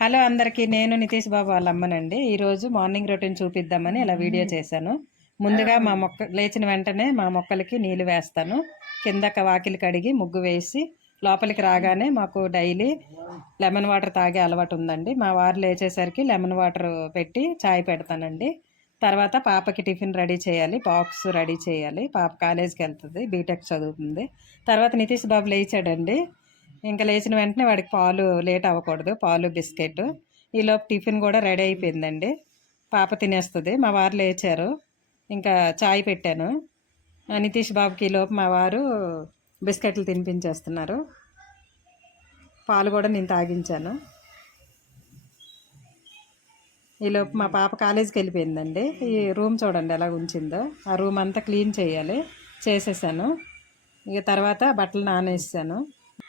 Hello అందరికీ, నేను నితీష్ బాబు వాళ్ళ అమ్మనండి. ఈరోజు మార్నింగ్ రొటీన్ చూపిద్దామని ఇలా వీడియో చేశాను. ముందుగా మా లేచిన వెంటనే మా మొక్కలకి నీళ్ళు వేస్తాను. కిందక వాకిలి కడిగి ముగ్గు వేసి లోపలికి రాగానే మాకు డైలీ లెమన్ వాటర్ తాగే అలవాటు ఉందండి. మా వారు లేచేసరికి లెమన్ వాటర్ పెట్టి చాయ్ పెడతానండి. తర్వాత పాపకి టిఫిన్ రెడీ చేయాలి, బాక్స్ రెడీ చేయాలి. పాప కాలేజీకి వెళ్తుంది, బీటెక్ చదువుతుంది. తర్వాత నితీష్ బాబు లేచాడండి. ఇంకా లేచిన వెంటనే వాడికి పాలు లేట్ అవ్వకూడదు, పాలు బిస్కెట్. ఈలోపు టిఫిన్ కూడా రెడీ అయిపోయిందండి, పాప తినేస్తుంది. మా వారు లేచారు, ఇంకా చాయ్ పెట్టాను నితీష్ బాబుకి. ఈలోపు మా వారు బిస్కెట్లు తినిపించేస్తున్నారు. పాలు కూడా నేను తాగించాను. ఈలోపు మా పాప కాలేజీకి వెళ్ళిపోయిందండి. ఈ రూమ్ చూడండి ఎలా ఉంచిందో. ఆ రూమ్ అంతా క్లీన్ చేయాలి, చేసేసాను. ఇక తర్వాత బట్టలు నానేసాను.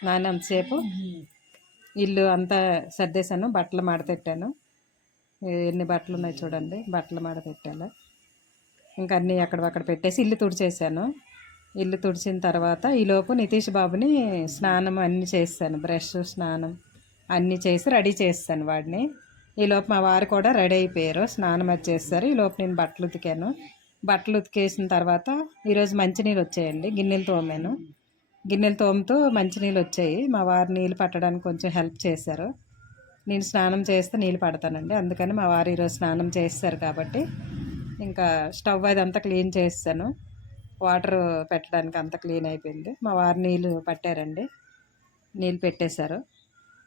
నానంతసేపు ఇల్లు అంతా సర్దేశాను, బట్టలు మడతెట్టాను. ఎన్ని బట్టలు ఉన్నాయి చూడండి, బట్టలు మడతెట్టాను. ఇంకా అన్నీ అక్కడ పెట్టేసి ఇల్లు తుడిచేసాను. ఇల్లు తుడిచిన తర్వాత ఈలోపు నితీష్ బాబుని స్నానం అన్నీ చేస్తాను, బ్రష్ స్నానం అన్నీ చేసి రెడీ చేస్తాను వాడిని. ఈలోపు మా వారు కూడా రెడీ అయిపోయారు, స్నానం అది చేస్తారు. ఈలోపు నేను బట్టలు ఉతికాను. బట్టలు ఉతికేసిన తర్వాత ఈరోజు మంచినీళ్ళు వచ్చాయండి, గిన్నెలు తోమాను. గిన్నెలు తోముతూ మంచినీళ్ళు వచ్చాయి. మా వారు నీళ్ళు పట్టడానికి కొంచెం హెల్ప్ చేశారు. నేను స్నానం చేస్తే నీళ్ళు పడతానండి, అందుకని మా వారు ఈరోజు స్నానం చేస్తారు కాబట్టి ఇంకా స్టవ్ అదంతా క్లీన్ చేస్తాను. వాటర్ పెట్టడానికి అంతా క్లీన్ అయిపోయింది. మా వారు నీళ్ళు పట్టారండి, నీళ్ళు పెట్టేశారు.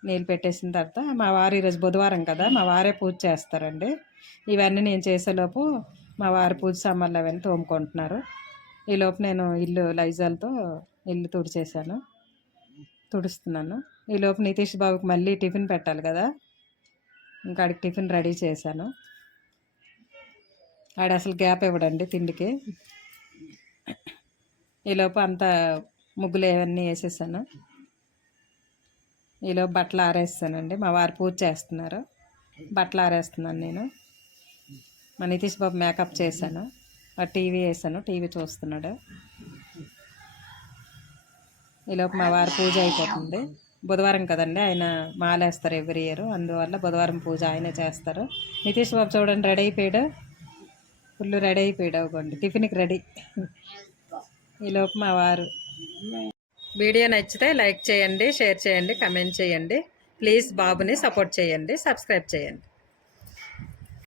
నీళ్ళు పెట్టేసిన తర్వాత మా వారు ఈరోజు బుధవారం కదా, మా వారే పూజ చేస్తారండి. ఇవన్నీ నేను చేసేలోపు మా వారు పూజ సామాన్లు అవన్నీ తోముకుంటున్నారు. ఈలోపు నేను ఇల్లు లైజాల్తో ఇల్లు తుడుస్తున్నాను. ఈలోపు నితీష్ బాబుకి మళ్ళీ టిఫిన్ పెట్టాలి కదా, ఇంకా ఆడికి టిఫిన్ రెడీ చేశాను. ఆడ అసలు గ్యాప్ ఇవ్వడండి తిండికి. ఈలోపు అంతా ముగ్గులు అవన్నీ వేసేసాను. ఈలోపు బట్టలు ఆరేస్తానండి. మా వారు పూజ చేస్తున్నారు, బట్టలు ఆరేస్తున్నాను నేను. మా నితీష్ బాబు మేకప్ చేశాను, టీవీ వేసాను, టీవీ చూస్తున్నాడు. ఈలోపు మా వారు పూజ అయిపోతుంది. బుధవారం కదండి, ఆయన మాలేస్తారు ఎవ్రీ ఇయర్, అందువల్ల బుధవారం పూజ ఆయనే చేస్తారు. నితీష్ బాబు చూడండి రెడీ అయిపోయాడు, ఫుల్ రెడీ అయిపోయాడు. అవ్వండి టిఫిన్కి రెడీ. ఈలోపు మా వారు. వీడియో నచ్చితే లైక్ చేయండి, షేర్ చేయండి, కమెంట్ చేయండి. ప్లీజ్ బాబుని సపోర్ట్ చేయండి, సబ్స్క్రైబ్ చేయండి.